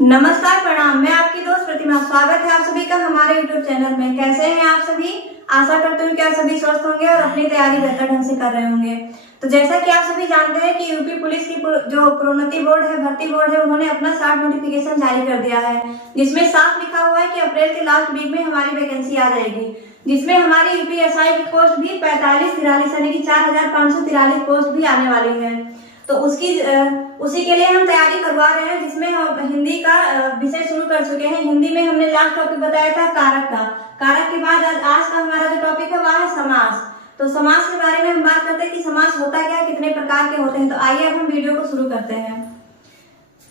नमस्कार प्रणाम। मैं आपकी दोस्त प्रतिमा। स्वागत है आप सभी का हमारे YouTube चैनल में। कैसे हैं आप सभी? आशा करती हूँ कि आप सभी स्वस्थ होंगे और अपनी तैयारी बेहतर ढंग से कर रहे होंगे। तो जैसा कि आप सभी जानते हैं कि यूपी पुलिस की जो प्रोन्नति बोर्ड है, भर्ती बोर्ड है, उन्होंने अपना शॉर्ट नोटिफिकेशन जारी कर दिया है, जिसमें साफ लिखा हुआ है कि अप्रैल के लास्ट वीक में हमारी वैकेंसी आ जाएगी, जिसमें हमारी यूपीएसआई की पोस्ट भी 4543 यानी कि 4543 पोस्ट भी आने वाली है। तो उसी के लिए हम तैयारी करवा रहे हैं, जिसमें हम हिंदी का विषय शुरू कर चुके हैं। हिंदी में हमने लास्ट टॉपिक बताया था कारक का। कारक के बाद आज का हमारा जो टॉपिक है वह है समास। तो समास के बारे में हम बात करते हैं कि समास होता क्या है, कितने प्रकार के होते हैं। तो आइए अब हम वीडियो को शुरू करते हैं।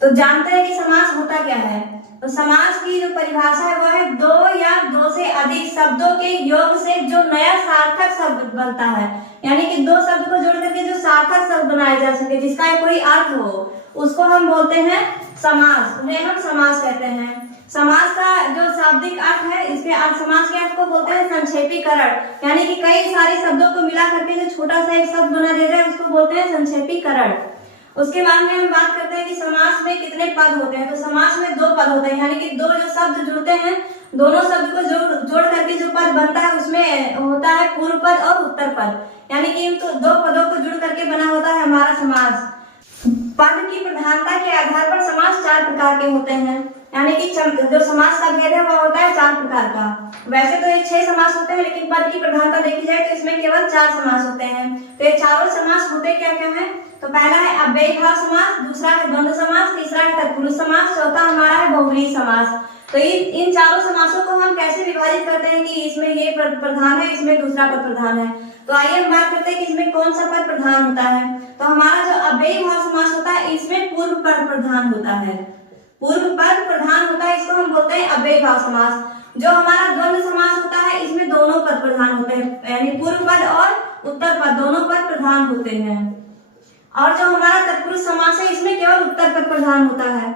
तो जानते हैं कि समास होता क्या है। तो समास की जो परिभाषा है वह है दो या दो से अधिक शब्दों के योग से जो नया सार्थक शब्द बनता है, यानी कि दो शब्द को जोड़ करके जो सार्थक शब्द बनाया जा सके, जिसका कोई अर्थ हो, उसको हम बोलते हैं समास। उन्हें हम समास कहते हैं। समास का जो शाब्दिक अर्थ है, इसके अर्थ समास के अर्थ को बोलते हैं संक्षेपीकरण, यानी कि कई सारे शब्दों को मिला करके जो छोटा सा एक शब्द बना देते हैं उसको बोलते हैं संक्षेपीकरण। उसके बाद में हम बात करते हैं कि समास में कितने पद होते हैं। तो समास में दो पद होते हैं, यानी कि दो जो शब्द जुड़ते हैं, दोनों शब्द को जोड़ करके जो पद बनता है उसमें होता है पूर्व पद और उत्तर पद, यानी कि तो दो पदों को जुड़ करके बना होता है हमारा समास। पद की प्रधानता के आधार पर समास चार प्रकार के होते हैं, यानी कि जो समास का भेद है वह होता है चार प्रकार का। वैसे तो ये 6 समास होते हैं, लेकिन पद की प्रधानता देखी जाए तो इसमें केवल 4 समास होते हैं। तो ये चारों समास होते क्या क्या है? तो पहला है अव्ययीभाव समास, दूसरा है द्वंद्व समास, तीसरा है तत्पुरुष समास, चौथा हमारा है बहुव्रीहि समास। तो इन चारों समासों को हम कैसे विभाजित करते हैं कि इसमें ये पद प्रधान है, इसमें दूसरा पद प्रधान है। तो आइए हम बात करते हैं कि इसमें कौन सा पद प्रधान होता है। तो हमारा जो अव्ययीभाव समास होता है, इसमें पूर्व पद प्रधान होता है। पूर्व पद प्रधान होता है, इसको हम बोलते हैं अव्ययीभाव समास। जो हमारा द्वंद्व समास होता है, इसमें दोनों पद प्रधान होते हैं, यानी पूर्व पद और उत्तर पद दोनों पद प्रधान होते हैं। और जो हमारा तत्पुरुष समास है, इसमें केवल उत्तर पद प्रधान होता है,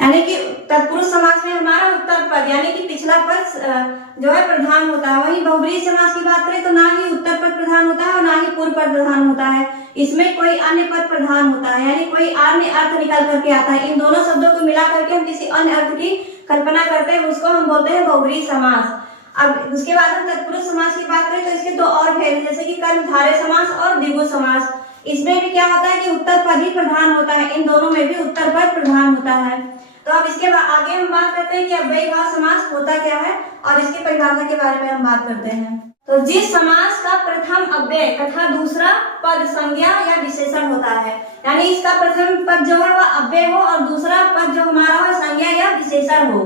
यानी कि तत्पुरुष समास में हमारा उत्तर पद यानी कि पिछला पद जो है प्रधान होता है। वहीं बहुव्रीहि समास की बात करें तो ना ही उत्तर पद प्रधान होता है और ना ही पूर्व पद प्रधान होता है, इसमें कोई अन्य पद प्रधान होता है, यानी कोई अन्य अर्थ निकल करके आता है। इन दोनों शब्दों को मिला करके हम किसी अन्य अर्थ की कल्पना करते हैं, उसको हम बोलते हैं बहुव्रीहि समास। अब उसके बाद हम तत्पुरुष समास की बात करें तो इसके दो और भेद, जैसे कि कर्मधारय समास और द्विगु समास। इसमें भी क्या होता है कि उत्तर पद ही प्रधान होता है, इन दोनों में भी उत्तर पद प्रधान होता है। तो अब इसके बाद आगे हम बात करते हैं कि अव्ययीभाव समास होता क्या है और इसकी परिभाषा के बारे में हम बात करते हैं। तो जिस समास का प्रथम अव्यय तथा दूसरा पद संज्ञा या विशेषण होता है, यानी इसका प्रथम पद जो है वह अव्यय हो और दूसरा पद जो हमारा हो संज्ञा या विशेषण हो,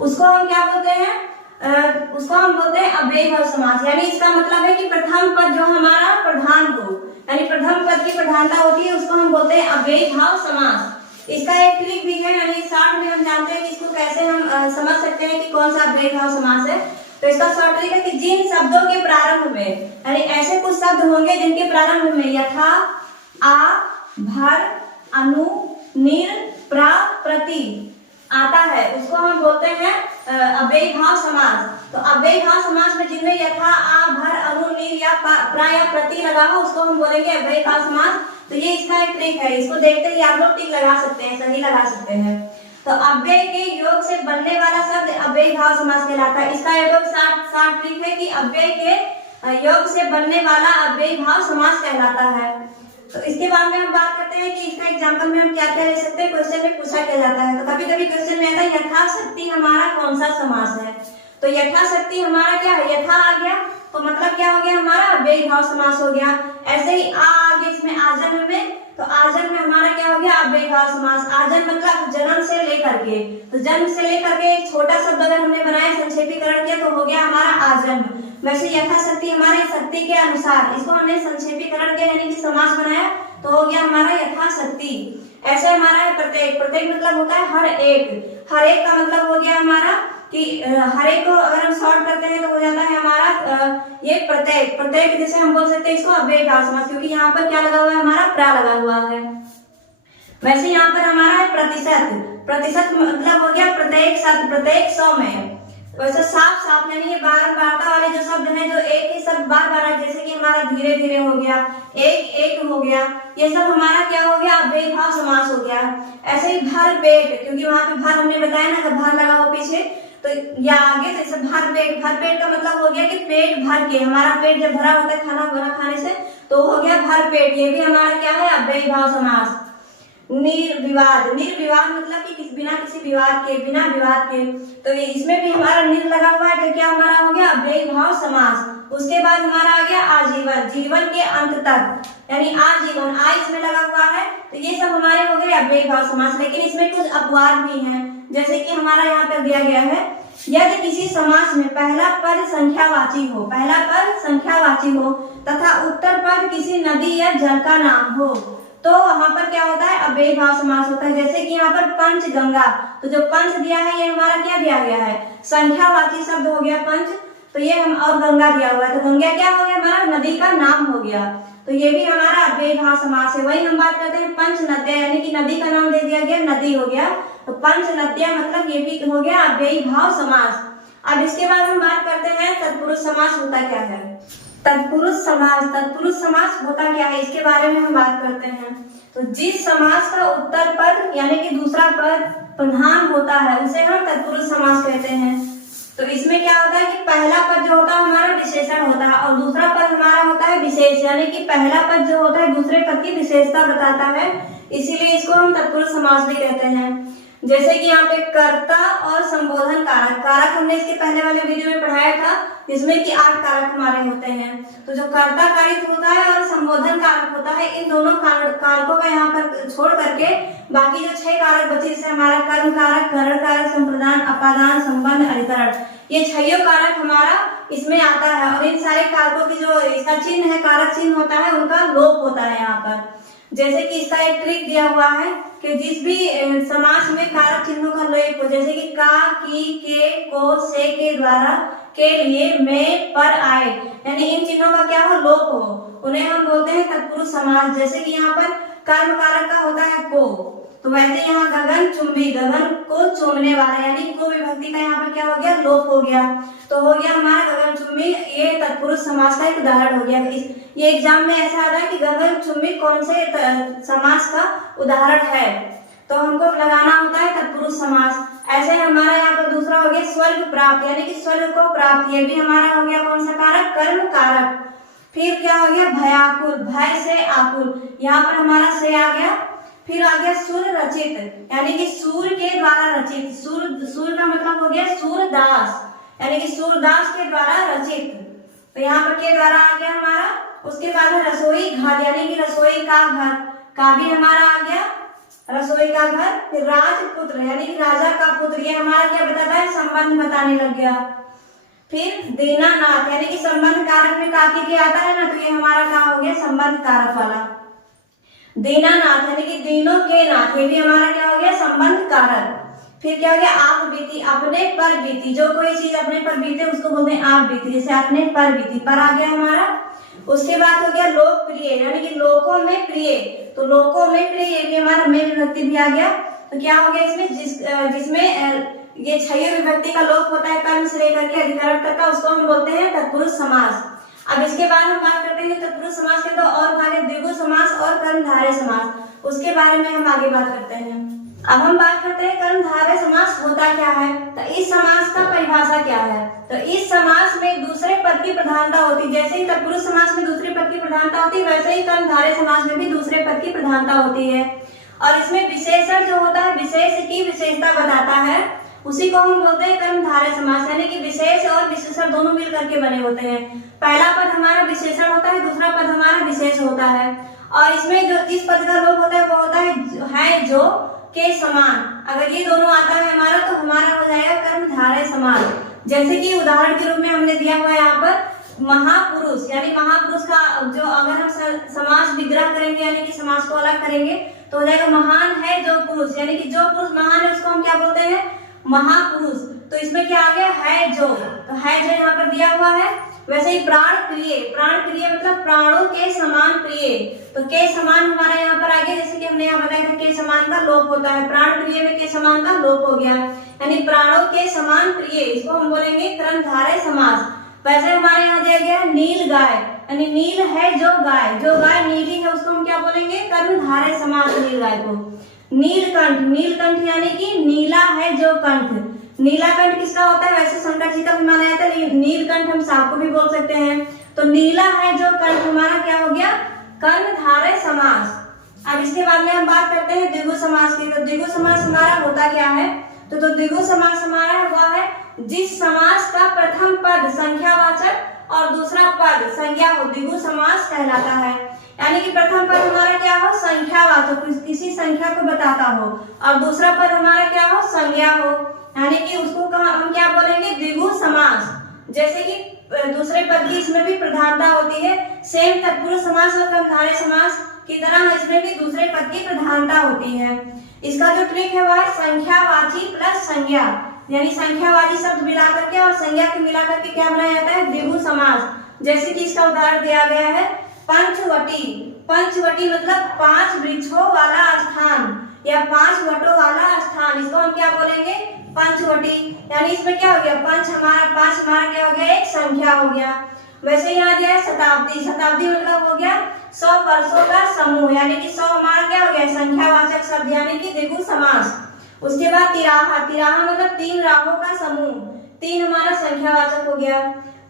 उसको हम क्या बोलते हैं? उसको हम बोलते हैं अव्ययीभाव समास। यानी इसका मतलब है कि प्रथम पद जो हमारा प्रधान हो, यानी प्रथम पद की प्रधानता होती है, उसको हम बोलते हैं अव्ययीभाव समास। इसका एक ट्रिक भी है, यानी शॉर्ट में हम जानते हैं कि इसको कैसे हम समझ सकते हैं कि कौन सा अव्ययीभाव समास है। तो इसका शॉर्ट ट्रिक है कि जिन शब्दों के प्रारंभ में, यानी ऐसे कुछ शब्द होंगे जिनके प्रारंभ में यथा, आ, भर, अनु, निर, प्र, प्रति आता है, उसको हम बोलते हैं अव्ययीभाव समास। तो अव्ययीभाव समास में जिनमें यथा, आ, भर, अनु, निर या प्र या प्रति लगा हो, उसको हम बोलेंगे अव्ययीभाव समास। तो ये इसका एक ट्रिक है, इसको देखते ही आप लोग टिक लगा सकते हैं, सही लगा सकते हैं। तो अव्यय के योग से बनने वाला शब्द अव्ययीभाव समास कहलाता है। इसका एक शॉर्ट ट्रिक है कि अव्यय के योग से बनने वाला अव्ययीभाव समास कहलाता है। तो इसके बाद में हम बात करते हैं कि इसका एग्जांपल में हम क्या क्या ले सकते हैं, क्वेश्चन में पूछा क्या जाता है। तो कभी कभी क्वेश्चन में आता है यथाशक्ति हमारा कौन सा समास है। तो यथाशक्ति हमारा क्या है? यथा आ गया तो मतलब क्या हो गया? हमारा अव्ययीभाव समास हो गया। ऐसे ही आ गया इसमें आजन्म में, तो आजन्म में हमारा क्या हो गया? अव्ययीभाव समास। आजन्म मतलब जन्म से लेकर के, तो जन्म से लेकर के एक छोटा शब्द अगर हमने बनाया, संक्षेपीकरण किया, तो हो गया हमारा आजन्म। वैसे यथाशक्ति हमारे शक्ति के अनुसार, इसको हमने संक्षेपीकरण किया यानी कि समास बनाया, तो हो गया हमारा यथाशक्ति। ऐसे हमारा है प्रत्येक। प्रत्येक मतलब होता है हर एक। हर एक का मतलब हो गया हमारा कि हर एक को अगर हम शॉर्ट करते हैं तो हो जाता है हमारा ये प्रत्येक। प्रत्येक जैसे हम बोल सकते हैं इसको अव्ययीभाव समास, क्योंकि यहाँ पर क्या लगा हुआ है? हमारा प्र लगा हुआ है। वैसे यहाँ पर हमारा है प्रतिशत। प्रतिशत मतलब हो गया प्रत्येक शत, प्रत्येक 100 में। वैसे साफ साफ यानी ये बारंबारता वाले जो शब्द हैं, जो एक ही शब्द बार बार आए, जैसे कि हमारा धीरे धीरे हो गया, एक एक हो गया, ये सब हमारा क्या हो गया, अव्ययी भाव समास हो गया। ऐसे ही भर पेट, क्योंकि वहां पे भर हमने बताया ना कि भर लगा हो पीछे, तो या आगे जैसे भर पेट का मतलब हो गया कि पेट भर के, हमारा पेट जब भरा होता है खाना बना खाने से, तो हो गया भर पेट। ये भी हमारा क्या है, अव्ययी भाव समास। निर्विवाद मतलब कि बिना किसी विवाद के, बिना विवाद के, तो ये इसमें भी हमारा निर लगा हुआ है, तो क्या हमारा हो गया, अव्ययी भाव समास। उसके बाद हमारा आ गया आजीवन, जीवन के अंत तक, यानी आजीवन, आ इसमें लगा हुआ है, तो ये सब हमारे हो गए अव्ययी भाव समास। लेकिन इसमें कुछ अपवाद भी हैं, जैसे कि हमारा यहाँ पर दिया गया है, यदि किसी समास में पहला पद संख्यावाची हो, पहला पद संख्यावाची हो तथा उत्तर पद किसी नदी या जल का नाम हो, तो वहां पर क्या होता है, अव्ययी भाव समास होता है। जैसे कि यहाँ पर पंचगंगा, तो जो पंच दिया है ये हमारा क्या दिया गया है, संख्यावाची शब्द हो गया पंच, तो ये हम, और गंगा दिया हुआ है, तो गंगा क्या हो गया, हमारा नदी का नाम हो गया, तो ये भी हमारा अव्ययी भाव समास है। वही हम बात करते हैं पंच नद्या, यानी कि नदी का नाम दे दिया गया, नदी हो गया, तो पंच नद्या मतलब ये भी हो गया अव्ययी भाव समास। अब इसके बाद हम बात करते हैं तत्पुरुष समास होता क्या है। तत्पुरुष समास होता क्या है, इसके बारे में हम बात करते हैं। तो जिस समास का उत्तर पद यानी कि दूसरा पद प्रधान होता है उसे हम तत्पुरुष समास कहते हैं। तो इसमें क्या होता है कि पहला पद जो होता है हमारा विशेषण होता है, और दूसरा पद हमारा होता है विशेष, यानी कि पहला पद जो होता है दूसरे पद की विशेषता बताता है, इसीलिए इसको हम तत्पुरुष समास भी कहते हैं। जैसे कि यहाँ पे कर्ता और संबोधन कारक हमने इसके पहले वाले वीडियो में पढ़ाया था, जिसमें कि 8 कारक हमारे होते हैं। तो जो कर्ता कारक होता है और संबोधन कारक होता है, इन दोनों कारकों को यहाँ पर छोड़ करके बाकी जो 6 कारक बचे, जैसे हमारा कर्म कारक, करण कारक, संप्रदान, अपादान, संबंध, अधिकरण, ये 6 कारक हमारा इसमें आता है। और इन सारे कारकों की जो इसका चिन्ह है, कारक चिन्ह होता है, उनका लोप होता है यहाँ पर। जैसे कि इसका एक ट्रिक दिया हुआ है कि जिस भी समास में कारक चिन्हों का लोप हो, जैसे कि का, की, के, को, से के द्वारा, के लिए, में, पर, आए, यानी इन चिन्हों का क्या हो, लोप हो, उन्हें हम बोलते हैं तत्पुरुष समास। जैसे कि यहाँ पर कर्म कारक का होता है को, तो वैसे यहाँ गगन चुंबी, गगन को चूमने वाला, यानी को विभक्ति का यहाँ पर क्या हो गया, लोप हो गया, तो हो गया हमारा गगन चुंबी, ये तत्पुरुष समास का एक उदाहरण हो गया। ये एग्जाम में ऐसा आता है कि गगन चुंबी कौन से समास का उदाहरण है, तो हमको लगाना होता है तत्पुरुष समास। ऐसे हमारा यहाँ पर दूसरा हो गया स्वर्ग प्राप्त, यानी कि स्वर्ग को प्राप्त, ये भी हमारा हो गया कौन सा कारक, कर्म कारक। फिर क्या हो गया भयाकुल, भय से आकुल, यहाँ पर हमारा से आ गया। फिर आ गया सुर रचित, यानी कि सूर्य के द्वारा रचित, सूर्य का मतलब हो गया सूरदास, यानी कि सूरदास के द्वारा रचित, तो यहाँ पर के द्वारा आ गया हमारा। उसके बाद रसोई घर, यानी कि रसोई का घर, का भी हमारा आ गया रसोई का घर। फिर राजपुत्र, यानी कि राजा का पुत्र, ये हमारा क्या बताता है, संबंध बताने लग गया। फिर दीनानाथ, यानी कि संबंध कारक में काकी के आता है ना, तो ये हमारा क्या हो गया, संबंध कारक वाला। दीनानाथ, यानी कि दीनों के नाथ, ये भी हमारा क्या हो गया, संबंध कारक। फिर क्या हो गया आप बीती, अपने पर बीती, जो कोई चीज अपने पर बीते उसको बोलते हैं आप बीती, जैसे अपने पर बीती, पर आ गया हमारा। उसके बाद हो गया लोकप्रिय, यानी कि लोकों में प्रिय, तो लोकों में प्रिय, ये भी हमारा में विभक्ति भी आ गया। तो क्या हो गया इसमें, जिसमें ये 6 विभक्ति का लोप होता है कर्म से लेकर के अधिकरण तक का, उसको हम बोलते हैं तत्पुरुष समास। अब इसके बाद हम बात करते हैं तत्पुरुष समास के 2 और भाग है, द्विगु समास और कर्मधारय समास, उसके बारे में हम आगे बात करते हैं। अब हम बात करते हैं कर्मधारय समास होता क्या है। तो इस समास का परिभाषा क्या है, तो इस समास में दूसरे पद की प्रधानता होती, जैसे ही तत्पुरुष समास में दूसरे पद की प्रधानता होती है, वैसे ही कर्मधारय समास में भी दूसरे पद की प्रधानता होती है। और इसमें विशेषण जो होता है, विशेष की विशेषता बताता है, उसी को हम बोलते हैं कर्मधारय समास, यानी कि विशेष और विशेषण दोनों मिल करके बने होते हैं। पहला पद हमारा विशेषण होता है, दूसरा पद हमारा विशेष होता है। और इसमें जो जिस पद का लोप होता है वो होता है जो के समान, अगर ये दोनों आता है हमारा, तो हमारा हो जाएगा कर्मधारय समास। जैसे कि उदाहरण के रूप में हमने दिया हुआ है यहाँ पर महापुरुष, यानी महापुरुष का जो अगर हम समास विग्रह करेंगे, यानी कि समास को अलग करेंगे, तो हो जाएगा महान है जो पुरुष, यानी कि जो पुरुष महान है उसको हम क्या बोलते हैं, महापुरुष। तो इसमें क्या आ गया, है जो, तो है जो यहाँ पर दिया हुआ है। वैसे ही प्राण प्रिय मतलब प्राणों के समान प्रिय। तो के समान हमारा यहाँ पर आ गया, जैसे कि हमने यहाँ बताया था के समान का लोप होता है, प्राण प्रिय में के समान का लोप हो गया, यानी प्राणों के समान प्रिय, इसको हम बोलेंगे कर्मधारय समास। वैसे हमारे यहाँ दिया गया नील गाय, यानी नील है जो गाय नीली है उसको हम क्या बोलेंगे, कर्मधारय समास नील गाय को। नीलकंठ यानी कि नीला है जो कंठ, नीला कंठ किसका होता है, वैसे शंकर जी का भी माना जाता है, नीलकंठ हम सांप को भी बोल सकते हैं। तो नीला है जो कंठ हमारा क्या हो गया, कर्मधारय समास। अब इसके बाद में हम बात करते हैं द्विगु समास की। तो द्विगु समास हमारा होता क्या है, तो द्विगु समास हमारा वह है जिस समास का प्रथम पद संख्यावाचक और दूसरा पद संज्ञा हो, द्विगु समास कहलाता है। यानी कि प्रथम पद हमारा क्या हो, संख्यावाचक, किसी संख्या को बताता हो, और दूसरा पद हमारा क्या हो, संज्ञा हो, यानी कि उसको हम क्या बोलेंगे, द्विगु समास। जैसे कि दूसरे पद की इसमें भी प्रधानता होती है, सेम तत्पुरुष समास और कर्मधारय समास की तरह इसमें भी दूसरे पद की प्रधानता होती है। इसका जो ट्रिक है वह संख्यावाची प्लस संज्ञा, यानी संख्यावाची शब्द मिला करके और संज्ञा के मिला करके क्या बनाया जाता है, द्विगु समास। जैसे कि इसका उदाहरण दिया गया है पंचवटी मतलब 5 वृक्षों वाला स्थान या 5 वटों वाला स्थान, इसको हम क्या बोलेंगे, पंचवटी। यानी इसमें क्या हो गया, पांच हमारा क्या हो गया, एक संख्या हो गया। वैसे यहाँ दिया है शताब्दी मतलब हो गया 100 वर्षों का समूह, यानी कि 100 हमारा क्या हो गया, संख्यावाचक शब्द यानी कि द्विगु समास। उसके बाद तिराहा मतलब 3 राहों का समूह, 3 हमारा संख्यावाचक हो गया।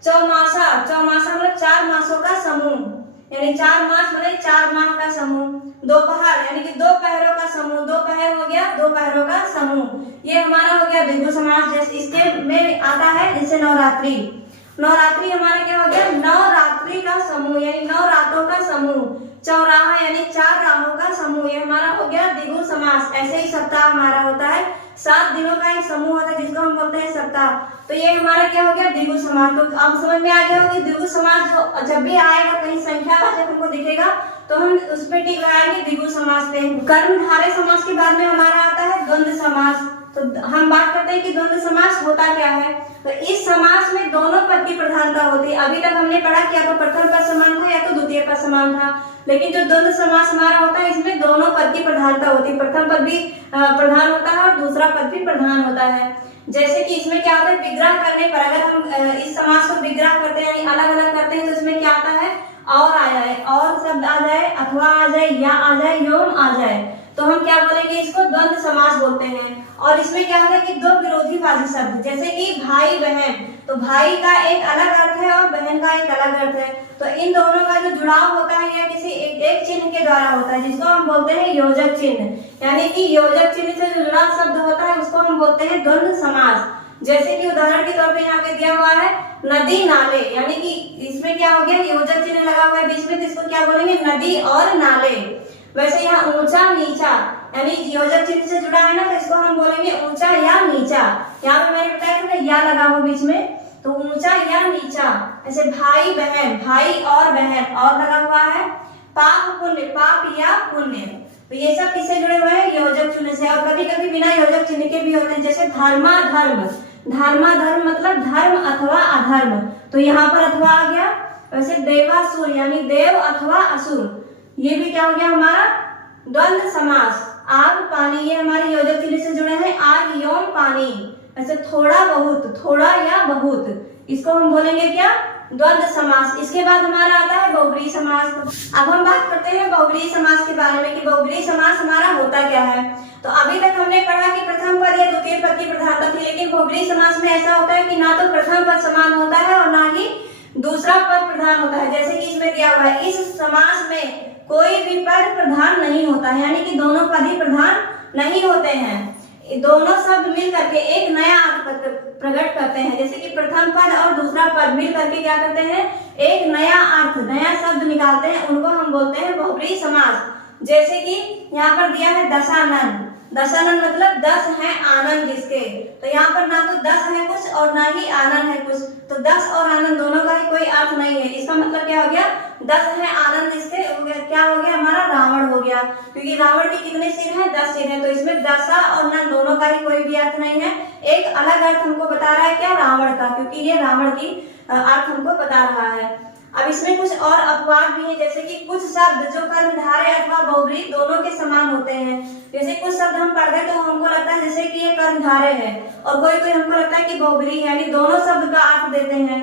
चौमासा मतलब 4 मासों का समूह, यानी 4 मास मतलब 4 माह का समूह। दोपहर यानी कि 2 पहरों का समूह, 2 पहर हो गया 2 पहरों का समूह, ये हमारा हो गया द्विगु समास। जैसे इसके में आता है जैसे नवरात्रि हमारा क्या हो गया, 9 रात्रि का समूह यानी 9 रातों का समूह। चौराहा यानी 4 राहों का समूह, ये हमारा हो गया द्विगु समास। ऐसे ही सप्ताह हमारा होता है, 7 दिनों का एक समूह होता है जिसको हम बोलते हैं सप्ताह, तो ये हमारा क्या हो गया, द्विगु समास। तो अब समझ में आ गया होगा कि द्विगु समास जो जब भी आएगा कहीं संख्यावाचक हमको दिखेगा तो हम उस पे टिक लगाएंगे द्विगु समास पे। कर्मधारय समास के बाद में हमारा आता है द्वंद्व समास। तो हम बात करते हैं कि द्वंद्व समास होता क्या है। तो इस समास में दोनों पद की प्रधानता होती है। अभी तक हमने पढ़ा कि या तो प्रथम पद समान था या तो द्वितीय पद समान था, लेकिन जो द्वंद्व समास हमारा होता है इसमें दोनों पद की प्रधानता होती है, प्रथम पद भी प्रधान होता है और दूसरा पद भी प्रधान होता है। जैसे कि इसमें क्या होता है, विग्रह करने पर अगर हम इस समास को विग्रह करते हैं यानी अलग अलग करते हैं तो इसमें क्या आता है, और आ जाए, और शब्द आ जाए, अथवा आ जाए, या आ जाए, योम आ जाए, तो हम क्या बोलेंगे, इसको द्वंद्व समास बोलते हैं। और इसमें क्या होता है कि 2 विरोधीवादी शब्द, जैसे कि भाई बहन, तो भाई का एक अलग अर्थ है और बहन का एक अलग अर्थ है, तो इन दोनों का जो जुड़ाव होता है यह किसी एक चिन्ह के द्वारा होता है जिसको हम बोलते हैं योजक चिन्ह। यानी कि योजक चिन्ह से जो जुड़ा शब्द होता है उसको हम बोलते हैं द्वंद्व समास। जैसे कि उदाहरण के तौर पे यहाँ पे दिया हुआ है नदी नाले, यानी कि इसमें क्या हो गया, योजक चिन्ह लगा हुआ है बीच में, तो इसको क्या बोलेंगे, नदी और नाले। वैसे यहाँ ऊंचा नीचा, यानी योजक चिन्ह से जुड़ा है ना, तो इसको हम बोलेंगे ऊंचा या नीचा। यहाँ पे मैंने बताया था या लगा हुआ बीच में, तो ऊंचा या नीचा। ऐसे भाई बहन, भाई और बहन और लगा हुआ है। पाप पुण्य, पाप या पुण्य, तो ये सब किससे जुड़े हुए हैं, योजक चिन्ह से। और कभी कभी बिना योजक चिन्ह के भी होते हैं, जैसे धर्माधर्म मतलब धर्म अथवा अधर्म, तो यहाँ पर अथवा आ गया। वैसे देवासुर यानी देव अथवा असुर, ये भी क्या हो गया हमारा द्वंद्व समास। आग पानी, ये हमारे योजक चिन्ह से जुड़े हैं, आग योम पानी। ऐसे थोड़ा बहुत, थोड़ा या बहुत, इसको हम बोलेंगे क्या, द्वंद्व समास। इसके बाद हमारा आता है बहुब्रीहि समास। अब हम बात करते हैं बहुब्रीहि समास के बारे में कि बहुब्रीहि समास हमारा होता क्या है। तो अभी तक हमने पढ़ा कि प्रथम पद या द्वितीय पद की प्रधानता थी, लेकिन बहुब्रीहि समास में ऐसा होता है कि ना तो प्रथम पद समान होता है और ना ही दूसरा पद प्रधान होता है। जैसे कि इसमें दिया हुआ है, इस समास में कोई भी पद प्रधान नहीं होता है, यानी कि दोनों पद ही प्रधान नहीं होते हैं। दोनों शब्द मिल करके एक नया अर्थ प्रकट करते हैं। जैसे कि प्रथम पद और दूसरा पद मिल करके क्या करते हैं, एक नया अर्थ, नया शब्द निकालते हैं, उनको हम बोलते हैं बहुब्रीहि समास। जैसे कि यहाँ पर दिया है दशानन, दशानन मतलब 10 है आनंद जिसके, तो यहाँ पर ना तो 10 है कुछ और ना ही आनंद है कुछ, तो 10 और आनंद दोनों का ही कोई अर्थ नहीं है। इसका मतलब क्या हो गया, 10 है आनंद जिसके क्या हो गया हमारा रावण हो गया, क्योंकि रावण के कितने सिर हैं, 10 सिर हैं। तो इसमें दशा और नन दोनों का ही कोई भी अर्थ नहीं है, एक अलग अर्थ हमको बता रहा है क्या, रावण का, क्योंकि ये रावण की अर्थ हमको बता रहा है। अब इसमें कुछ और अपवाद भी है, जैसे कि कुछ शब्द जो कर्मधारय अथवा बहुब्रीहि दोनों के समान होते हैं। जैसे कुछ शब्द हम पढ़ रहे तो हमको लगता है जैसे कि ये कर्मधारय है, और कोई कोई हमको लगता है कि बहुब्रीहि है, यानी दोनों शब्द का अर्थ देते हैं।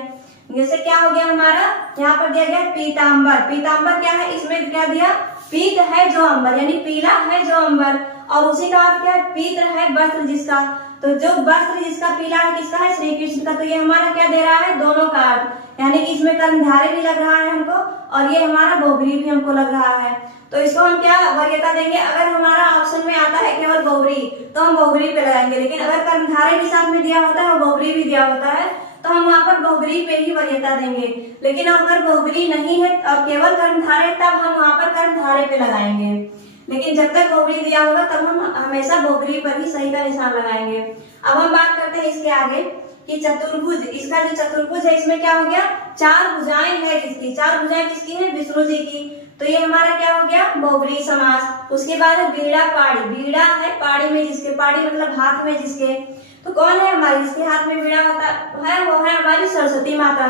जैसे क्या हो गया हमारा, यहाँ पर दिया गया पीताम्बर। पीताम्बर क्या है, इसमें क्या दिया, पीत है जो अंबर, यानी पीला है जो अंबर, और उसी का अर्थ क्या है, पीत है वस्त्र जिसका। तो जो वस्त्र जिसका पीला है किसका है, श्री कृष्ण का। तो ये हमारा क्या दे रहा है, दोनों का अर्थ, यानी कि इसमें कर्मधारय भी लग रहा है हमको, और ये हमारा बहुब्रीहि भी हमको लग रहा है। तो इसको हम क्या वरीयता देंगे, अगर हमारा ऑप्शन में आता है केवल बहुब्रीहि तो हम बहुब्रीहि पे लगाएंगे, लेकिन अगर कर्मधारय भी साथ में दिया होता है और बहुब्रीहि भी दिया होता है तो हम वहां पर बहुब्रीहि पे ही वरीयता देंगे। लेकिन अगर बहुब्रीहि नहीं है और केवल कर्मधारय, तब हम वहां पर कर्मधारय पे लगाएंगे। लेकिन जब तक बहुब्रीहि दिया होगा तब हम हमेशा बहुब्रीहि पर ही सही का निशान लगाएंगे। अब हम बात करते हैं इसके आगे कि चतुर्भुज, इसका जो चतुर्भुज है इसमें क्या हो गया, 4 भुजाएं है जिसकी, 4 भुजाएं किसकी है, विष्णु जी की। तो ये हमारा क्या हो गया, बहुब्रीहि समास। उसके बाद है बीड़ा पाड़ी, बीड़ा है पाड़ी में जिसके, पाड़ी मतलब हाथ में जिसके। तो कौन है हमारी, जिसके हाथ में बीड़ा होता है वो है हमारी सरस्वती माता।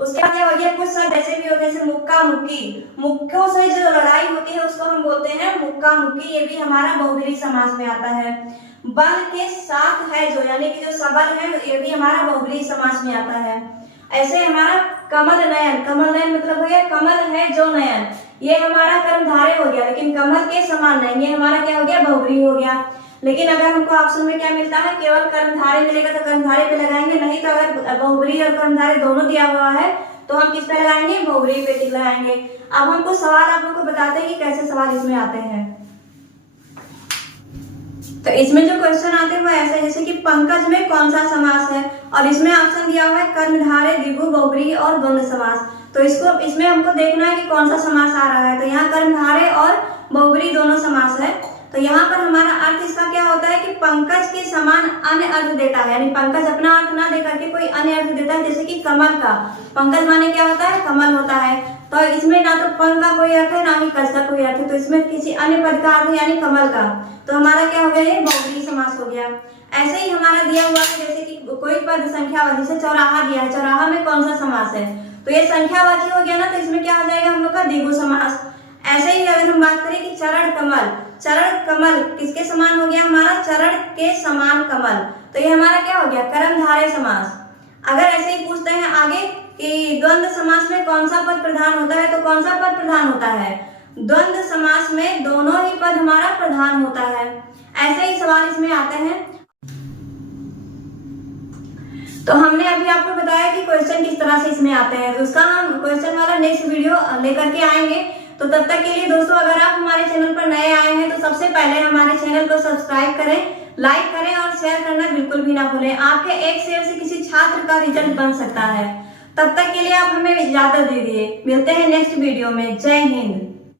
उसके बाद क्या हो गया, कुछ शब्द ऐसे भी होते हैं जैसे मुक्का मुक्की, मुक्कों से जो लड़ाई होती है उसको हम बोलते हैं मुक्का मुक्की, ये भी हमारा बहुब्रीहि समास में आता है। बल के साथ है जो, यानी कि जो सबल है, ये भी हमारा बहुब्रीहि समास में आता है। ऐसे हमारा कमल नयन, कमल नयन मतलब हो गया कमल है जो नयन, ये हमारा कर्मधारय हो गया, लेकिन कमल के समान नहीं, ये हमारा क्या हो गया, बहुब्रीहि हो गया। लेकिन अगर हमको ऑप्शन में क्या मिलता है, केवल कर्मधारय मिलेगा तो कर्मधारय पे लगाएंगे, नहीं तो अगर बहुब्रीहि और कर्मधारय दोनों दिया हुआ है तो हम किस पे लगाएंगे, बहुब्रीहि पे टिक लगाएंगे। अब हमको सवाल आप लोग को बताते हैं कि कैसे सवाल इसमें आते हैं। तो इसमें जो क्वेश्चन आते हैं वो ऐसे, जैसे कि पंकज में कौन सा समास है, और इसमें ऑप्शन दिया हुआ है कर्मधारय, द्विगु, बहुब्रीहि और द्वंद्व समास। तो इसमें हमको देखना है कि कौन सा समास आ रहा है। तो यहाँ कर्मधारय और बहुब्रीहि दोनों समास है। तो यहाँ पर हमारा अर्थ इसका क्या होता है कि पंकज के समान अन्य अर्थ देता है, यानी पंकज अपना अर्थ ना दे करके कोई अन्य अर्थ देता है, जैसे कि कमल का, पंकज माने क्या होता है, कमल होता है। तो इसमें ना तो पंक का कोई अर्थ है ना ही कज का कोई अर्थ है, तो इसमें किसी अन्य पद का अर्थ यानी कमल का। तो हमारा क्या हो गया, ये बहुब्रीहि समास हो गया। ऐसे ही हमारा दिया हुआ है जैसे कि कोई पद संख्यावाची, जैसे चौराहा दिया है, चौराहा में कौन सा समास है, तो ये संख्यावाची हो गया ना, तो इसमें क्या हो जाएगा हम लोग का, द्विगु समास। ऐसे ही अगर हम बात करें कि चरण कमल, चरण कमल किसके समान हो गया हमारा, चरण के समान कमल, तो ये हमारा क्या हो गया, कर्मधारय समास। अगर ऐसे ही पूछते हैं आगे कि द्वंद्व समास में कौन सा पद प्रधान होता है, तो कौन सा पद प्रधान होता है, द्वंद्व समास में दोनों ही पद हमारा प्रधान होता है। ऐसे ही सवाल इसमें आते हैं। तो हमने अभी आपको बताया कि क्वेश्चन किस तरह से इसमें आते हैं, तो उसका हम क्वेश्चन वाला नेक्स्ट वीडियो लेकर के आएंगे। तो तब तक के लिए दोस्तों, अगर आप हमारे चैनल पर नए आए हैं तो सबसे पहले हमारे चैनल को सब्सक्राइब करें, लाइक करें और शेयर करना बिल्कुल भी ना भूलें। आपके एक शेयर से किसी छात्र का रिजल्ट बन सकता है। तब तक के लिए आप हमें इजाजत दीजिए, मिलते हैं नेक्स्ट वीडियो में। जय हिंद।